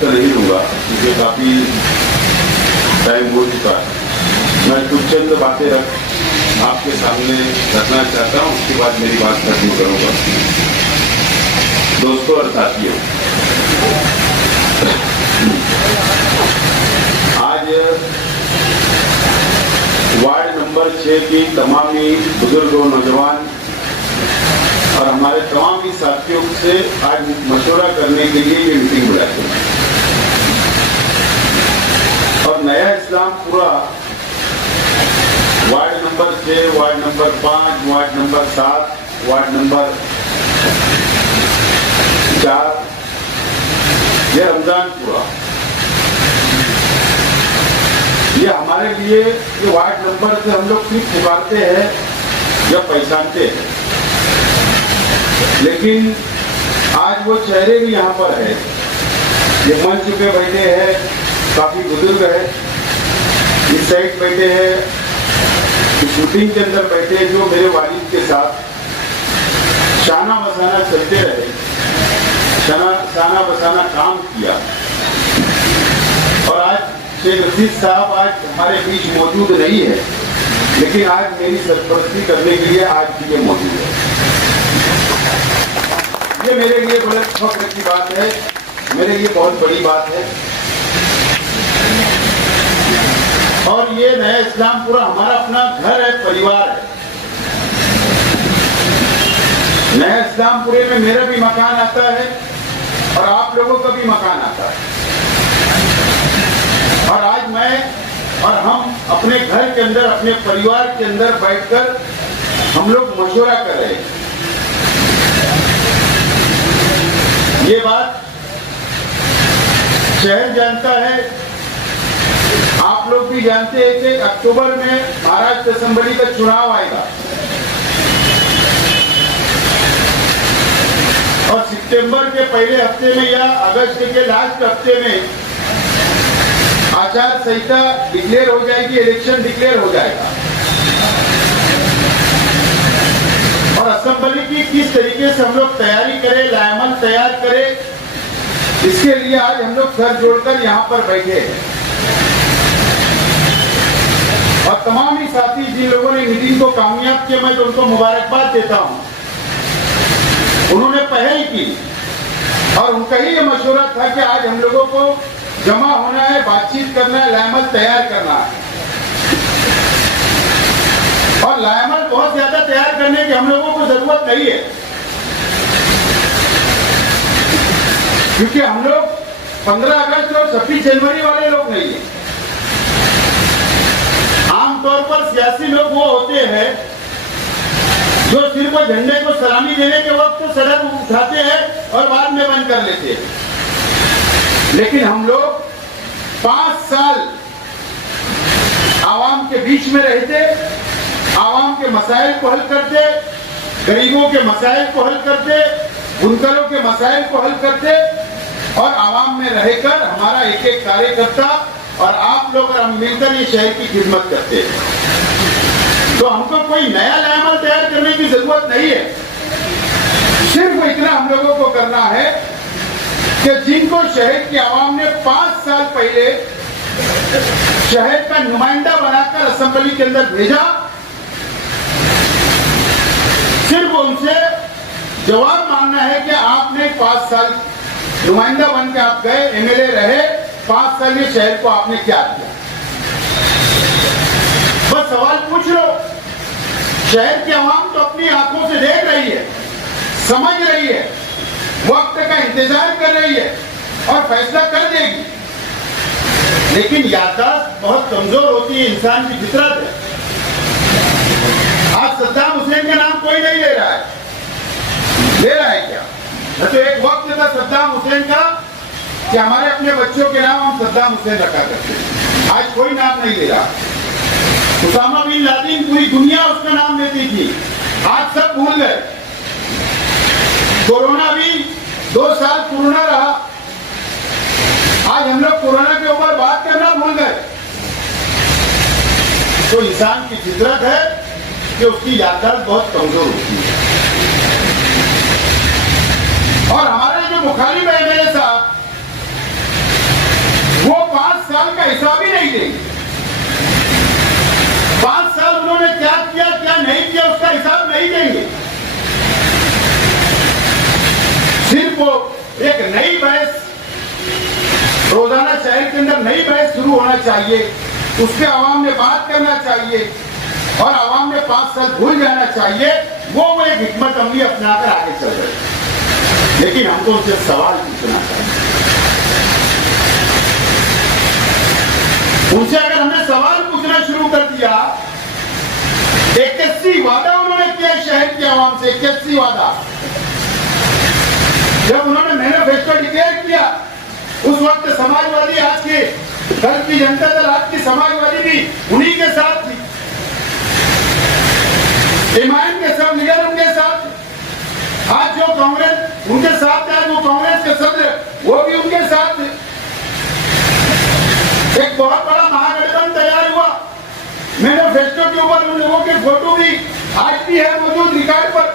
वक्त नहीं लूँगा क्योंकि काफ़ी टाइम हो चुका है। मैं कुछ चंद बातें आपके सामने रखना चाहता हूँ, उसके बाद मेरी बात खत्म करूँगा। दोस्तों और साथियों, आज वार्ड नंबर 6 की तमाम ही बुजुर्गों, नौजवान और हमारे तमाम ही साथियों से आज मशवरा करने के लिए ये मीटिंग बुलाते हैं। और नया Islampura ward number 6, ward number 5, ward number 7, ward number 4, ये रमजानपुरा, ये हमारे लिए ये वार्ड नंबर से हम लोग सिर्फ पुकारते हैं या पहचानते हैं, लेकिन आज वो चेहरे भी यहाँ पर है। ये मंच पे बैठे हैं, काफी बुजुर्ग है, इस साइड बैठे हैं, शूटिंग के अंदर बैठे हैं, जो मेरे वालिद के साथ शाना बसाना चलते रहे, शाना बसाना काम किया। और आज शेख रशीद साहब आज हमारे बीच मौजूद नहीं है, लेकिन आज मेरी सरपरस्ती करने के लिए आज भी ये मौजूद है। ये मेरे लिए बड़े फख्र की बात है, मेरे लिए बहुत बड़ी बात है। और ये नया इस्लामपुरा हमारा अपना घर है, परिवार है। नया इस्लामपुरे में मेरा भी मकान आता है और आप लोगों का भी मकान आता है। और आज मैं और हम अपने घर के अंदर, अपने परिवार के अंदर बैठकर हम लोग मशवरा कर रहे हैं। ये बात शहर जानता है, आप लोग भी जानते हैं कि अक्टूबर में महाराष्ट्र असेंबली का चुनाव आएगा और सितंबर के पहले हफ्ते में या अगस्त के लास्ट हफ्ते में आचार संहिता डिक्लेयर हो जाएगी, इलेक्शन डिक्लेयर हो जाएगा। और असेंबली की किस तरीके से हम लोग तैयारी करें, लाएमल तैयार करें, इसके लिए आज हम लोग सर जोड़कर यहाँ पर बैठे हैं। और तमाम ही साथी जिन लोगों ने मीटिंग को कामयाब किया, मैं तो उनको मुबारकबाद देता हूँ। उन्होंने पहल की और उनका ही ये मशवरा था कि आज हम लोगों को जमा होना है, बातचीत करना है, लाएमल तैयार करना है। और लाएमल बहुत ज्यादा तैयार करने की हम लोगों को जरूरत नहीं है, क्योंकि हम लोग 15 अगस्त और 26 जनवरी वाले लोग नहीं है। आमतौर पर सियासी लोग वो होते हैं जो सिर्फ झंडे को सलामी देने के वक्त तो सड़क उठाते हैं और बाद में बंद कर लेते हैं। लेकिन हम लोग 5 साल आवाम के बीच में रहते, आवाम के मसाइल को हल करते, गरीबों के मसाइल को हल करते, बुनकरों के मसाइल को हल करते और आवाम में रहकर हमारा एक एक कार्यकर्ता और आप लोग और हम मिलकर ये शहर की खिदमत करते हैं। तो हमको कोई नया लाएमल तैयार करने की जरूरत नहीं है। सिर्फ इतना हम लोगों को करना है कि जिनको शहर की आवाम ने 5 साल पहले शहर का नुमाइंदा बनाकर असेंबली के अंदर भेजा, सिर्फ उनसे जवाब मांगना है कि आपने 5 साल नुमाइंदा बन के आप गए, एमएलए रहे, 5 साल में शहर को आपने क्या किया। बस सवाल पूछ लो। शहर की आवाम तो अपनी आंखों से देख रही है, समझ रही है, वक्त का इंतजार कर रही है और फैसला कर देगी। लेकिन याददाश्त बहुत कमजोर होती है, इंसान की फितरत है। आज सद्दाम हुसैन का नाम कोई नहीं ले रहा है, ले रहा है क्या? तो एक वक्त था सद्दाम हुसैन का कि हमारे अपने बच्चों के नाम हम सद्दाम हुसैन रखा करते हैं। आज कोई नाम नहीं ले रहा। उसामा बिन लादेन पूरी दुनिया उसका नाम लेती थी, आज सब भूल गए। कोरोना भी 2 साल कोरोना रहा, आज हम लोग कोरोना के ऊपर बात करना भूल गए। तो इंसान की फितरत है कि उसकी याददाश्त बहुत कमजोर होती है। और हमारे जो मुखालिफ एमएलए साहब 5 साल का हिसाब ही नहीं देंगे। 5 साल उन्होंने क्या किया क्या नहीं किया उसका हिसाब नहीं देंगे। सिर्फ वो एक नई बहस, रोजाना शहर के अंदर नई बहस शुरू होना चाहिए, उसके आवाम में बात करना चाहिए और आवाम में 5 साल भूल जाना चाहिए। वो एक हिकमत अमली अपनाकर आगे चल रहे। लेकिन हमको उनसे सवाल पूछना चाहिए। उनसे अगर हमने सवाल पूछना शुरू कर दिया, 81 वादा उन्होंने किया शहर के आवाम से, 81 वादा। जब उन्होंने मैनिफेस्टो डिक्लेयर किया उस वक्त समाजवादी, आज के कल की जनता दल, आज की समाजवादी भी उन्हीं के साथ थी, इमाम के सब लीडर उनके साथ थे। आज जो कांग्रेस उनके साथ है, वो कांग्रेस के सदस्य वो भी उनके साथ थे। एक बहुत बड़ा महागठबंधन तैयार हुआ। मैनिफेस्टो के ऊपर उन लोगों के फोटो भी आज भी है मौजूद रिकॉर्ड पर।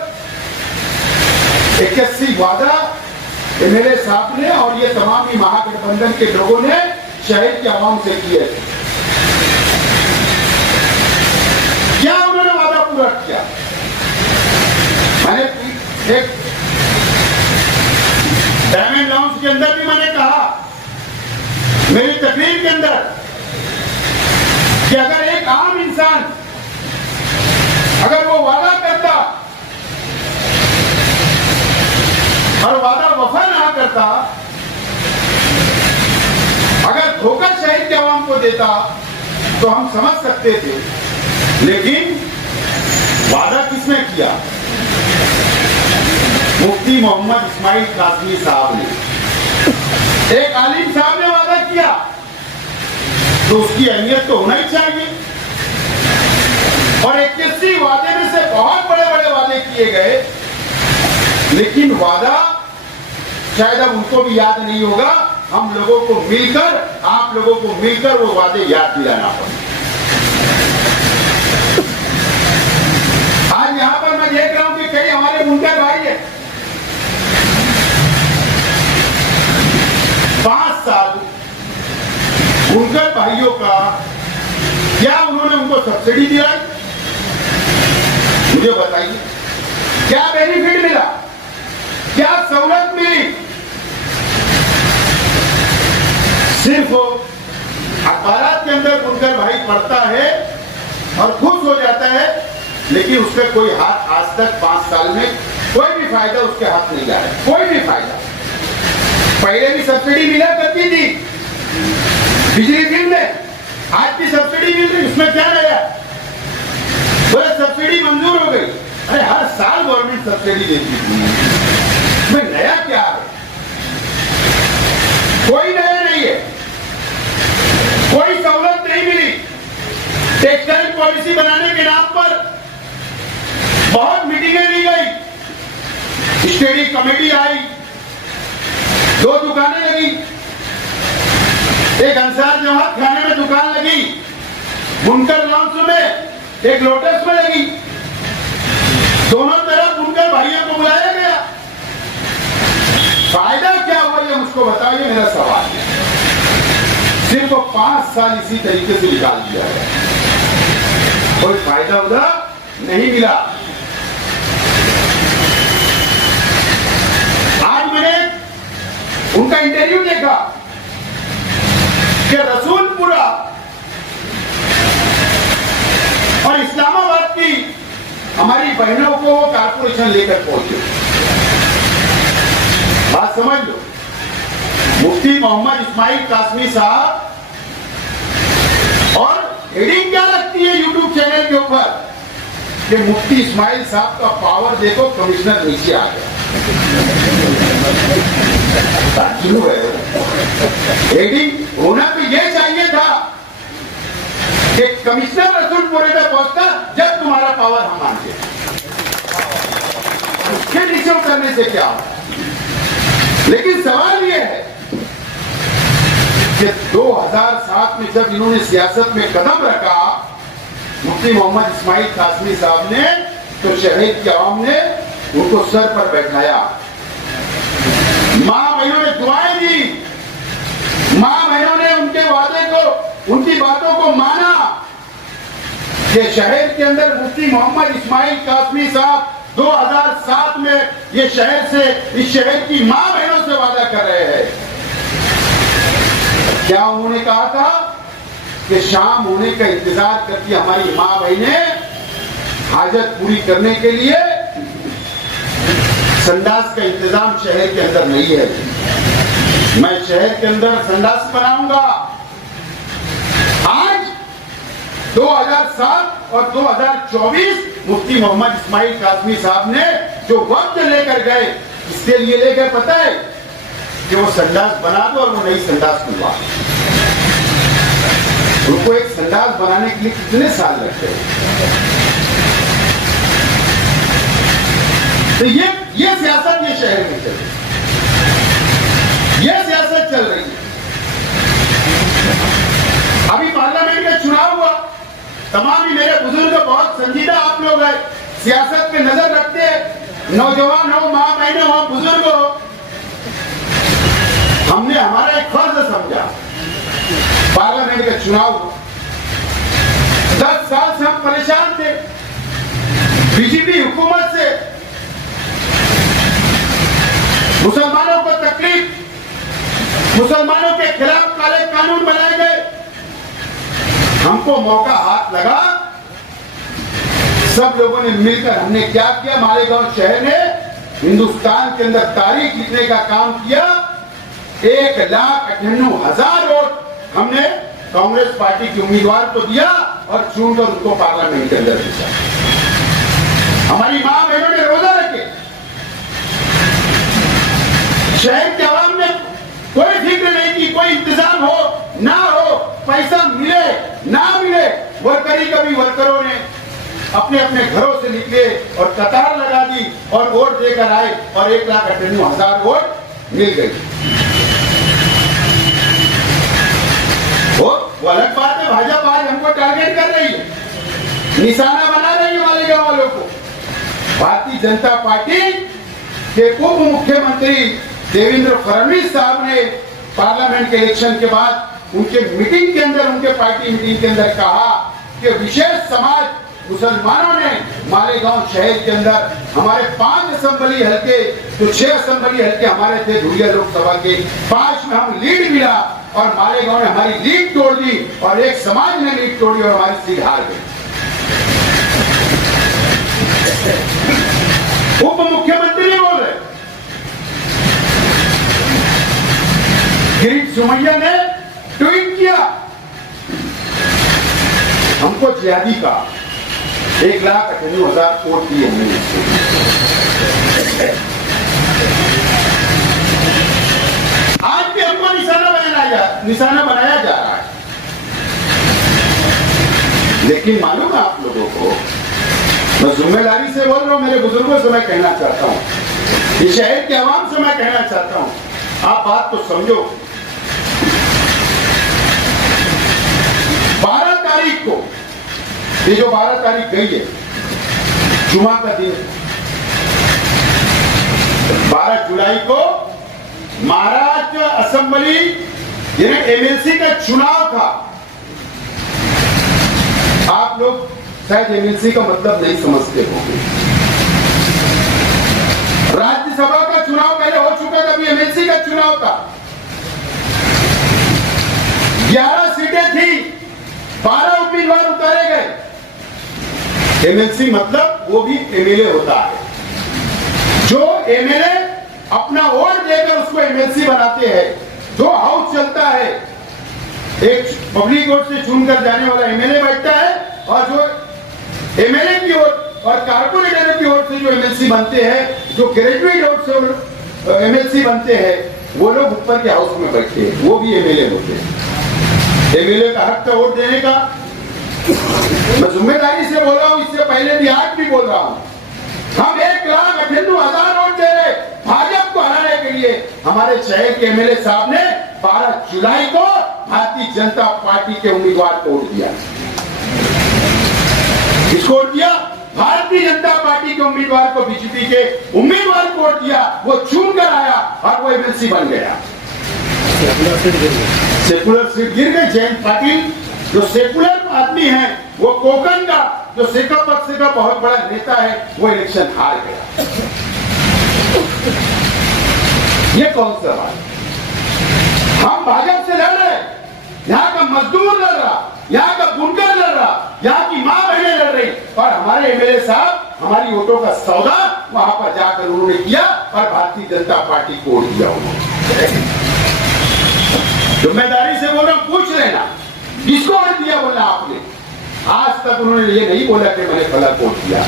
81 वादा एमएलए साहब ने और ये तमाम ही महागठबंधन के लोगों ने शहर के आवाम से किए। क्या उन्होंने वादा पूरा किया? मैंने एक डायमंड लाउंज के अंदर भी मैंने कहा, मेरी तकरीर के अंदर, कि अगर एक आम इंसान अगर वो वादा करता और वादा वफा ना करता, अगर धोखा शहर के आवाम को देता तो हम समझ सकते थे। लेकिन वादा किसने किया? मुफ्ती मोहम्मद इस्माइल कासमी साहब ने। एक आलिम साहब ने वादा किया तो उसकी अहमियत तो होना ही चाहिए। और 81 वादे में से बहुत बड़े बड़े वादे किए गए, लेकिन वादा शायद अब उनको भी याद नहीं होगा। हम लोगों को मिलकर, आप लोगों को मिलकर वो वादे याद दिलाना पड़ेगा। आज यहां पर मैं देख रहा हूं कि कई हमारे बुनकर भाई है, 5 साल बुनकर भाइयों का क्या उन्होंने उनको सब्सिडी दिया? मुझे बताइए, क्या बेनिफिट मिला, क्या सहूलत मिली? सिर्फ अखबार के अंदर बुनकर भाई पढ़ता है और खुश हो जाता है, लेकिन उसका कोई हाथ आज तक 5 साल में कोई भी फायदा उसके हाथ नहीं आया, कोई भी फायदा। पहले भी सब्सिडी मिला करती थी बिजली बिल में, आज की सब्सिडी मिल रही, उसमें क्या नया? बोले सब्सिडी मंजूर हो गई। अरे हर साल गवर्नमेंट सब्सिडी देती थी, इसमें नया क्या है? कोई नया नहीं है, कोई सहूलत नहीं मिली। टेक्सटाइल पॉलिसी बनाने के नाम पर बहुत मीटिंगें ली गई, स्टडी कमेटी आई, 2 दुकानें लगी, एक अंसार जमात खाने में दुकान लगी, बुनकर लॉन्च में, एक लोटस में लगी। दोनों तरफ बुनकर भाइयों को बुलाया गया। फायदा क्या हुआ ये मुझको बताइए, मेरा सवाल है। सिर्फ 5 साल इसी तरीके से निकाल दिया गया, कोई फायदा उधर नहीं मिला। आज मैंने उनका इंटरव्यू देखा कि रसूलपुरा और इस्लामाबाद की हमारी बहनों को वो कारपोरेशन लेकर पहुंचे। बात समझ लो, मुफ्ती मोहम्मद इस्माइल कासमी साहब, और हेडिंग क्या लगती है यूट्यूब चैनल के ऊपर कि मुफ्ती इस्माइल साहब का पावर देखो, कमिश्नर नीचे आ गया। क्यों है? हेडिंग होना तो ये चाहिए था कि कमिश्नर रसूलपुरे में पहुंचता जब तुम्हारा पावर हम मानते, उसके नीचे उतरने से क्या हो? लेकिन सवाल ये है कि 2007 में जब इन्होंने सियासत में कदम रखा, मुफ्ती मोहम्मद इस्माइल कासमी साहब ने, तो शहर की आवाम ने उनको सर पर बैठाया। मां बहनों ने दुआएं दी, मां बहनों ने उनके ये शहर के अंदर मुफ्ती मोहम्मद इस्माइल कासमी साहब 2007 में ये शहर से, इस शहर की मां बहनों से वादा कर रहे हैं। क्या उन्होंने कहा था कि शाम होने का इंतजार करती हमारी मां बहनें हाजत पूरी करने के लिए संडास का इंतजाम शहर के अंदर नहीं है। मैं शहर के अंदर संडास बनाऊंगा। आज 2007 और 2024 मुफ्ती मोहम्मद इस्माइल कासमी साहब ने जो वक्त लेकर गए, इसके लिए लेकर पता है कि वो संडास बना दो और वो नई संडास खुलवा। उनको एक संडास बनाने के लिए कितने साल लगते हैं? तो ये सियासत ये शहर में चल रही है, ये सियासत चल रही है। अभी पार्लियामेंट का चुनाव हुआ, तमाम ही मेरे बुजुर्ग बहुत संजीदा आप लोग हैं, सियासत पे नजर रखते हैं, नौजवान हो, मां बहने हो, बुजुर्ग हो। हमने हमारा एक फर्ज समझा, पार्लियामेंट का चुनाव हुआ, 10 साल से हम परेशान थे बीजेपी हुकूमत से। मुसलमानों को तकलीफ, मुसलमानों के खिलाफ काले कानून बनाए गए। हमको मौका हाथ लगा, सब लोगों ने मिलकर हमने क्या किया, मालेगांव शहर ने हिंदुस्तान के अंदर तारीख लिखने का काम किया। 1,98,000 वोट हमने कांग्रेस पार्टी के उम्मीदवार को दिया और चुनकर उनको पार्लियामेंट के अंदर भेजा। हमारी मां बहनों ने रोजा रखे। शहर के आवाम ने कोई फिक्र नहीं की, कोई इंतजाम हो ना हो, पैसा मिले ना मिले, वर्करी कभी वर्करों ने अपने अपने घरों से निकले और कतार लगा दी और वोट देकर आए और 1,98,000 वोट मिल गई। वो अलग बात है, भाजपा आज हमको टारगेट कर रही है, निशाना बना रही है मालेगांव वालों को। भारतीय जनता पार्टी के उप मुख्यमंत्री देवेंद्र फडणवीस साहब ने पार्लियामेंट के इलेक्शन के बाद उनके मीटिंग के अंदर, उनके पार्टी मीटिंग के अंदर कहा कि विशेष समाज मुसलमानों ने मालेगांव शहर के अंदर हमारे 5 असेंबली हल्के, तो 6 असेंबली हल्के हमारे थे धुलिया लोकसभा के, 5 में हम लीड मिला और मालेगांव ने हमारी लीड तोड़ दी और एक समाज ने लीड तोड़ी और हमारी सीट हार गई। उप मुख्यमंत्री ने बोल रहे, किरीट सोमैया ने ट्वीट किया, हमको जिहादी का 1,98,000 वोट दिए हमने। आज भी हमको निशाना बनाया जा रहा है। लेकिन मालूम है आप लोगों को, मैं जिम्मेदारी से बोल रहा हूं, मेरे बुजुर्गों से मैं कहना चाहता हूं, इस शहर के आवाम से मैं कहना चाहता हूं, आप बात को समझो। 12 तारीख को, ये जो 12 तारीख गई है, जुमा का दिन, 12 जुलाई को महाराष्ट्र असेंबली यानी एमएलसी का चुनाव था। आप लोग शायद एमएलसी का मतलब नहीं समझते होंगे। राज्यसभा का चुनाव पहले हो चुका था, अभी एमएलसी का चुनाव था। 11 सीटें थी, 12 उम्मीदवार उतारे गए। एमएलसी मतलब वो भी एमएलए होता है, जो एमएलए अपना वोट देकर उसको एमएलसी बनाते हैं। जो हाउस चलता है, एक पब्लिक वोट से चुनकर जाने वाला एमएलए बैठता है और जो एमएलए की वोट और कारपोरेटर की वोट से जो एमएलसी बनते हैं, जो ग्रेजुएट वोट से एमएलसी बनते हैं, वो लोग ऊपर के हाउस में बैठते हैं, वो भी एमएलए होते हैं। एमएलए का हक था वोट देने का। मैं जिम्मेदारी से बोल रहा हूं, इससे पहले भी आज भी बोल रहा हूं, हम 1,98,000 वोट दे रहे भाजपा को हराने के लिए। हमारे शहर के एमएलए साहब ने 12 जुलाई को भारतीय जनता पार्टी के उम्मीदवार को वोट दिया। किसको वोट दिया? भारतीय जनता पार्टी के उम्मीदवार को, बीजेपी के उम्मीदवार को वोट दिया। वो चुन कर आया और वो एमएलसी बन गया। सेकुलर सीट गिर गई। जयंत पाटिल जो सेकुलर आदमी है, वो कोकण का जो सेका पक्ष का बहुत बड़ा नेता है, वो इलेक्शन हार गया। ये कौन सा बात? हम भाजपा से लड़ रहे, यहाँ का मजदूर लड़ रहा, यहाँ का बुनकर लड़ रहा, यहाँ की माँ बहनें लड़ रही, और हमारे एमएलए साहब हमारी वोटों का सौदा वहां पर जाकर उन्होंने किया और भारतीय जनता पार्टी को वोट दिया उन्होंने। जिम्मेदारी से बोल रहा हूं, पूछ लेना किसको वोट दिया बोला आपने? आज तक उन्होंने ये नहीं बोला कि मैंने फला वोट दिया।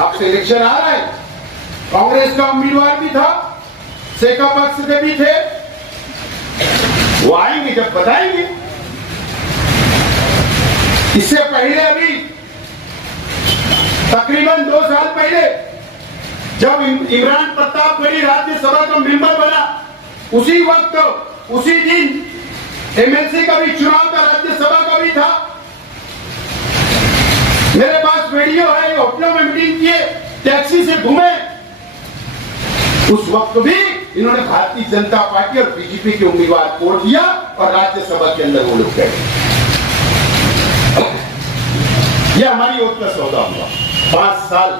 आपसे इलेक्शन आ रहा है, कांग्रेस का उम्मीदवार भी था, सेका पक्ष के भी थे, वो आएंगे जब बताएंगे। इससे पहले अभी तकरीबन 2 साल पहले जब इमरान प्रतापगढ़ी राज्यसभा का मेंबर बना, उसी वक्त उसी दिन एमएलसी का भी चुनाव था, राज्यसभा का भी था। मेरे पास वीडियो है, होटलों में मीटिंग किए, टैक्सी से घूमे। उस वक्त भी इन्होंने भारतीय जनता पार्टी और बीजेपी के उम्मीदवार को वोट दिया और राज्यसभा के अंदर वो लोग गए। यह हमारी वोट का सौदा हुआ 5 साल।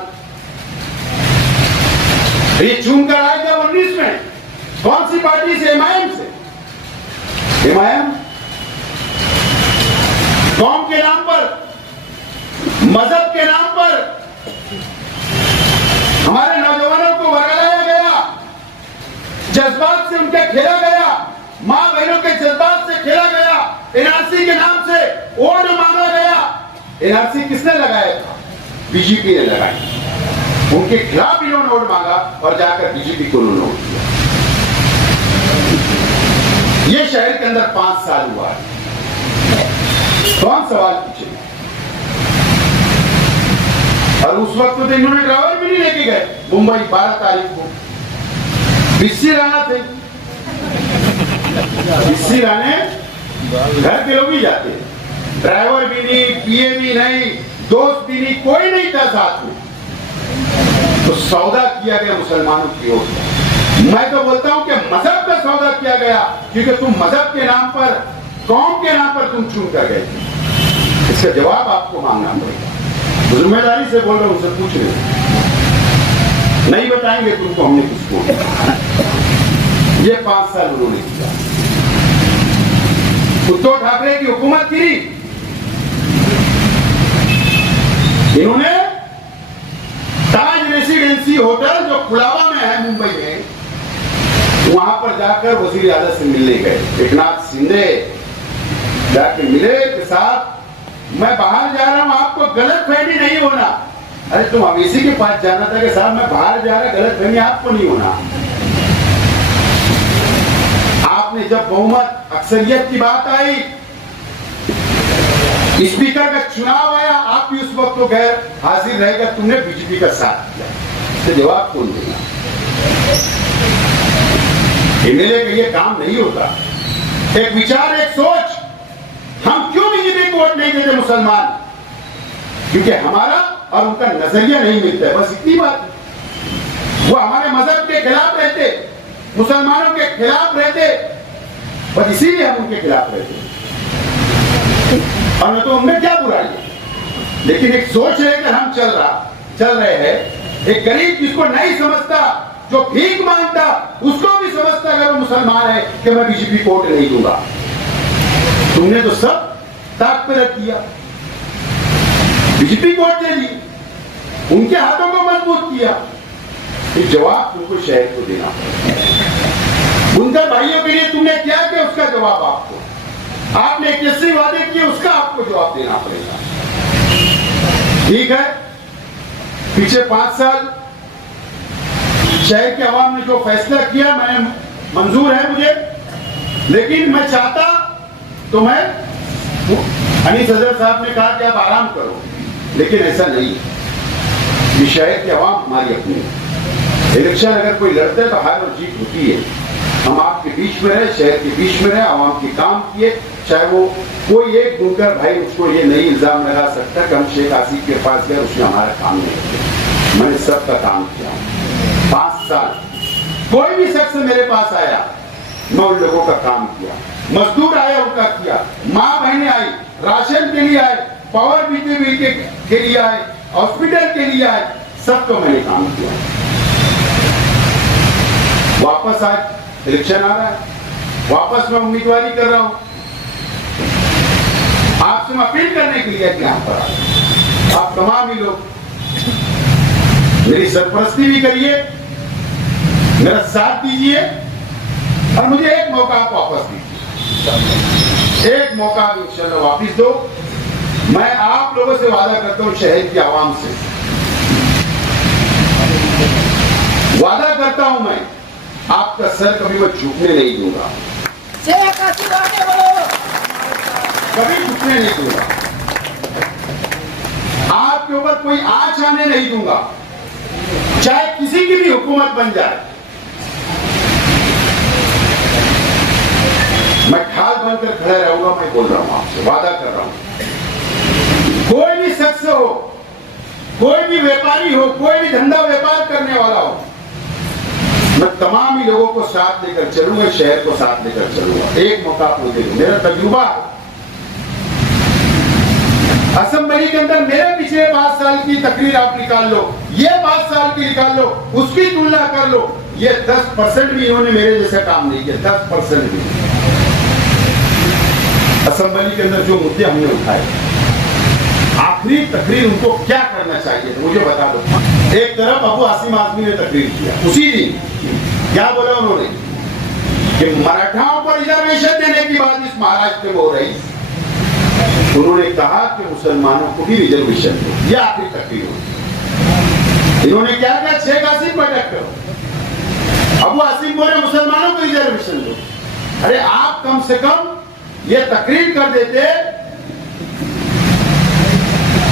ये चुन कर आए जब 19 में, कौन सी पार्टी से? एमआईएम से। एमआईएम कौम के नाम पर, मजहब के नाम पर हमारे नौजवानों को भगाया गया, जज्बात से उनके खेला गया, मां बहनों के जज्बात से खेला गया, एनआरसी के नाम से वोट मांगा गया। एनआरसी किसने लगाया था? बीजेपी ने लगाई। उनके खिलाफ इन्होंने वोट मांगा और जाकर बीजेपी को उन्होंने वोट दिया। ये शहर के अंदर 5 साल हुआ है। कौन सवाल पूछे? और उस वक्त तो इन्होंने ड्राइवर भी नहीं लेके गए। मुंबई 12 तारीख को बिस्सी राणा थे, बिस्सी राणे घर के लोग ही जाते, ड्राइवर भी नहीं, पीए भी नहीं, दोस्त भी नहीं, कोई नहीं था साथ में। तो सौदा किया गया मुसलमानों की ओर। मैं तो बोलता हूं कि मजहब का सौदा किया गया, क्योंकि तुम मजहब के नाम पर, कौम के नाम पर तुम चुन कर गए। इसका जवाब आपको मांगना पड़ेगा। जिम्मेदारी से बोल रहा हूं, उनसे पूछ रहे, नहीं बताएंगे तुमको हमने किसको। ये 5 साल उन्होंने किया। उद्धव ठाकरे की हुकूमत गिरी, इन्होंने ताज रेसिडेंसी होटल जो कुलाबा में है मुंबई में, वहां पर जाकर वजीर आजम से मिलने गए। एकनाथ शिंदे जाके मिले के साथ, मैं बाहर जा रहा हूं, आपको गलत फहमी नहीं होना। अरे तुम अवेसी के पास जाना था कि साहब मैं बाहर जा रहा, गलत फहमी आपको नहीं होना। आपने जब बहुमत अक्सरियत की बात आई, स्पीकर का चुनाव आया, आप भी उस वक्त तो गैर हाजिर रहेगा, तुमने बीजेपी का साथ किया। तो जवाब कौन देगा? एमएलए का ये काम नहीं होता। एक विचार, एक सोच, हम क्यों बीजेपी को वोट नहीं देते मुसलमान? क्योंकि हमारा और उनका नजरिया नहीं मिलता है, बस इतनी बात। वो हमारे मजहब के खिलाफ रहते, मुसलमानों के खिलाफ रहते, बस इसीलिए हम उनके खिलाफ रहते। और मैं तो उनमें क्या बुराई है, लेकिन एक सोच लेकर हम चल रहे हैं। एक गरीब जिसको नहीं समझता, जो भीख मांगता, उसको भी समझता अगर वो मुसलमान है कि मैं बीजेपी को वोट नहीं दूंगा। तुमने तो सब ताक पे रख दिया, बीजेपी को वोट दे दी, उनके हाथों को मजबूत किया। एक जवाब तुमको शहर को देना पड़ेगा। बुनकर भाइयों के लिए तुमने क्या किया, उसका जवाब आपको, आपने कैसे वादे किए, उसका आपको जवाब देना पड़ेगा। ठीक है, पीछे 5 साल शहर के अवाम ने जो फैसला किया, मैं मंजूर है मुझे, लेकिन मैं चाहता तो मैं, अनीस हजरत साहब ने कहा कि आप आराम करो, लेकिन ऐसा नहीं है। ये शहर के अवाम हमारी अपनी है। इलेक्शन अगर कोई लड़ते है तो हार और जीत होती है। हम आपके बीच में रहे, शहर के बीच में रहे, आवाम के काम किए, चाहे वो कोई एक बुनकर भाई उसको ये नहीं इल्जाम लगा सकता कि हम शेख आसिफ के पास गए, उसने हमारा काम नहीं किया। मैंने सबका काम किया। 5 साल कोई भी शख्स मेरे पास आया, मैं उन लोगों का काम किया, मजदूर आए उनका किया, माँ बहनें आई राशन के लिए आए, पावर बिजली के लिए आए, हॉस्पिटल के लिए आए, सबको मैंने काम किया। वापस आज इलेक्शन आ रहा है, वापस मैं उम्मीदवारी कर रहा हूं, आपसे मैं अपील करने के लिए यहाँ पर आप तमाम ही लोग मेरी सरपरस्ती भी करिए, मेरा साथ दीजिए और मुझे एक मौका आप वापस दीजिए, एक मौका भी इंशाल्लाह वापस दो। मैं आप लोगों से वादा करता हूं, शहर की आवाम से वादा करता हूं, मैं आपका सर कभी मैं झुकने नहीं दूंगा, कभी झुकने नहीं दूंगा, आपके ऊपर कोई आंच आने नहीं दूंगा, चाहे किसी की भी हुकूमत बन जाए। मैं ढाल बनकर खड़ा रहूंगा, मैं बोल रहा हूं आपसे, वादा कर रहा हूं। कोई भी शख्स हो, कोई भी व्यापारी हो, कोई भी धंधा व्यापार करने वाला हो, मैं तमाम ही लोगों को साथ लेकर चलूंगा, शहर को साथ लेकर चलूंगा। एक मौका आप मुझे, मेरा तजुर्बा असेंबली के अंदर मेरे पिछले 5 साल की तकरीर आप निकाल लो, ये 5 साल की निकाल लो, उसकी तुलना कर लो, ये 10% भी इन्होंने मेरे जैसा काम नहीं किया, 10% भी। असेंबली के अंदर जो मुद्दे हमने उठाए, आखिरी तकरीर उनको क्या करना चाहिए था मुझे बता दो। एक तरफ अबू आसिम आजमी ने तकरीर किया, उसी दिन क्या बोला उन्होंने कि मराठाओं को रिजर्वेशन देने की बात इस महाराष्ट्र में हो रही, उन्होंने कहा कि मुसलमानों को भी रिजर्वेशन दो, यह आखिरी तकरीर हुई। इन्होंने क्या किया, शेख आसिम बैठक करो, अबू आसिम बोले मुसलमानों को रिजर्वेशन दो। अरे आप कम से कम ये तकरीर कर देते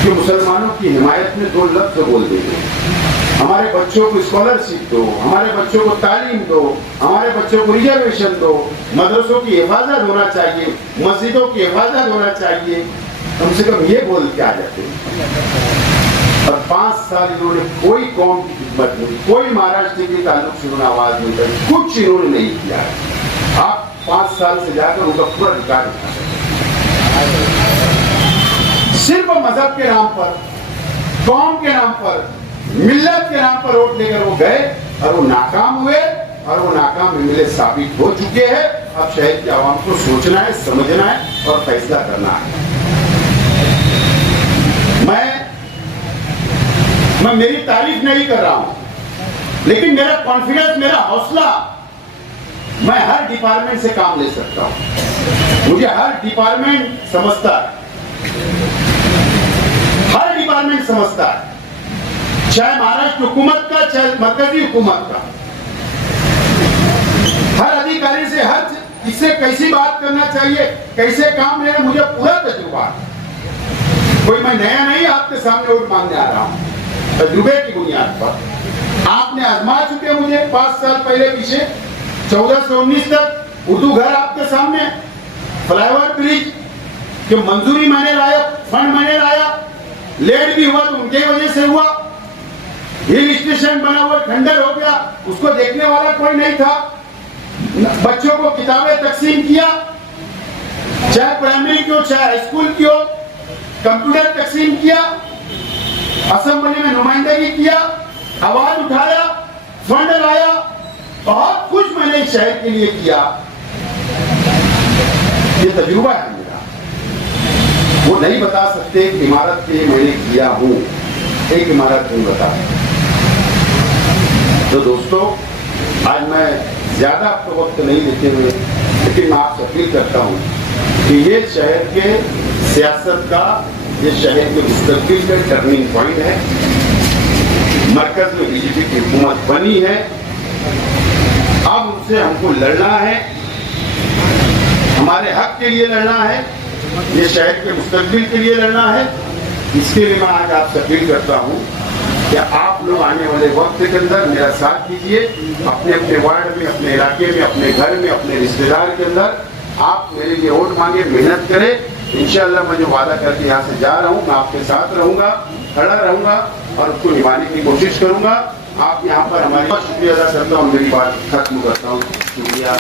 कि मुसलमानों की हिमायत में 2 लफ्ज बोल देते, हमारे बच्चों को स्कॉलरशिप दो, हमारे बच्चों को तालीम दो, हमारे बच्चों को रिजर्वेशन दो, मदरसों की हिफाजत होना चाहिए, मस्जिदों की हिफाजत होना चाहिए, कम से कम ये बोल के आ जाते। और 5 साल इन्होंने कोई कौम की खिदमत नहीं, कोई महाराष्ट्र के ताल्लुक से उन्होंने आवाज नहीं करी, कुछ इन्होंने नहीं किया। आप 5 साल से जाकर उनका पूरा रिकॉर्ड उठा सकते, सिर्फ मजहब के नाम पर, कौम के नाम पर, मिल्लत के नाम पर वोट लेकर वो गए और वो नाकाम हुए, और वो नाकाम मिले साबित हो चुके हैं। अब शहर की आवाम को सोचना है, समझना है और फैसला करना है। मैं मेरी तारीफ नहीं कर रहा हूं, लेकिन मेरा कॉन्फिडेंस, मेरा हौसला, मैं हर डिपार्टमेंट से काम ले सकता हूं, मुझे हर डिपार्टमेंट समझता है, हर डिपार्टमेंट समझता है, चाहे महाराष्ट्र हुकूमत का, चाहे मरकजी हुकूमत का, हर अधिकारी से हर किससे कैसी बात करना चाहिए, कैसे काम लेना, मुझे पूरा तजुर्बा है। कोई मैं नया नहीं आपके सामने वोट मांगने आ रहा हूं, तजुर्बे की बुनियाद पर आपने आजमा चुके मुझे 5 साल पहले पीछे, 14 से 19 तक उर्दू घर आपके सामने, फ्लाईओवर ब्रिज की मंजूरी मैंने लाया, फंड मैंने लाया, लेट भी हुआ तो उनके वजह से हुआ, हिल स्टेशन बना हुआ खंडर हो गया, उसको देखने वाला कोई नहीं था, बच्चों को किताबें तकसीम किया, चाहे प्राइमरी की हो चाहे हाई स्कूल की हो, कंप्यूटर तकसीम किया, असेंबली में नुमाइंदगी किया, आवाज उठाया, फंड लाया, बहुत कुछ मैंने शहर के लिए किया। ये तजुर्बा है मेरा, वो नहीं बता सकते इमारत के मैंने किया हूं, एक इमारत नहीं बता। तो दोस्तों, आज मैं ज्यादा आपको वक्त नहीं देते हुए, लेकिन मैं आपसे अपील करता हूं कि ये शहर के सियासत का, ये शहर के मुस्तकबिल का टर्निंग पॉइंट है। मरकज में बीजेपी की हुकूमत बनी है, अब उनसे हमको लड़ना है, हमारे हक के लिए लड़ना है, ये शहर के मुस्तकबिल के लिए लड़ना है। इसके लिए मैं आज आपसे अपील करता हूं कि आप लोग आने वाले वक्त के अंदर मेरा साथ दीजिए, अपने अपने वार्ड में, अपने इलाके में, अपने घर में, अपने रिश्तेदार के अंदर आप मेरे लिए वोट मांगे, मेहनत करें। इंशाअल्लाह मैं जो वादा करके यहाँ से जा रहा हूँ, मैं आपके साथ रहूंगा, खड़ा रहूंगा और उसको निभाने की कोशिश करूंगा। आप यहाँ पर हमारी शुक्रिया अदा करता हूँ, मेरी बात खत्म करता हूँ। शुक्रिया।